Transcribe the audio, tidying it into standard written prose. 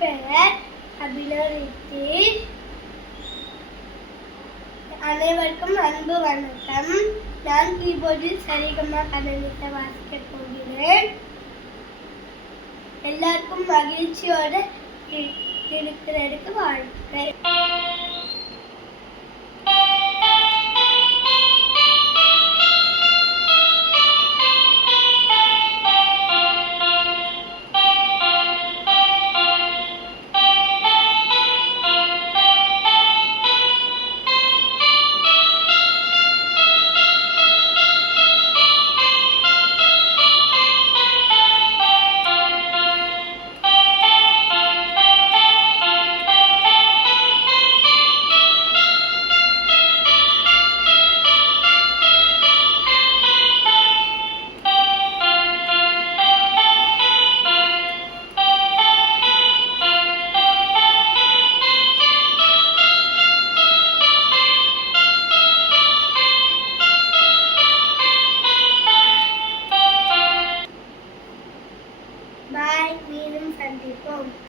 பெயர் அபினவ் நித்தீஷ். அனைவருக்கும் அன்பு வணக்கம். நான் கீபோர்டில் சரிகமா கணனிசை வாசிக்கப் போகிறேன். எல்லாருக்கும் மகிழ்ச்சியோட இருக்கிறதுக்கு வாழ்த்துக்கள். பாய், மீண்டும் சந்திப்போம்.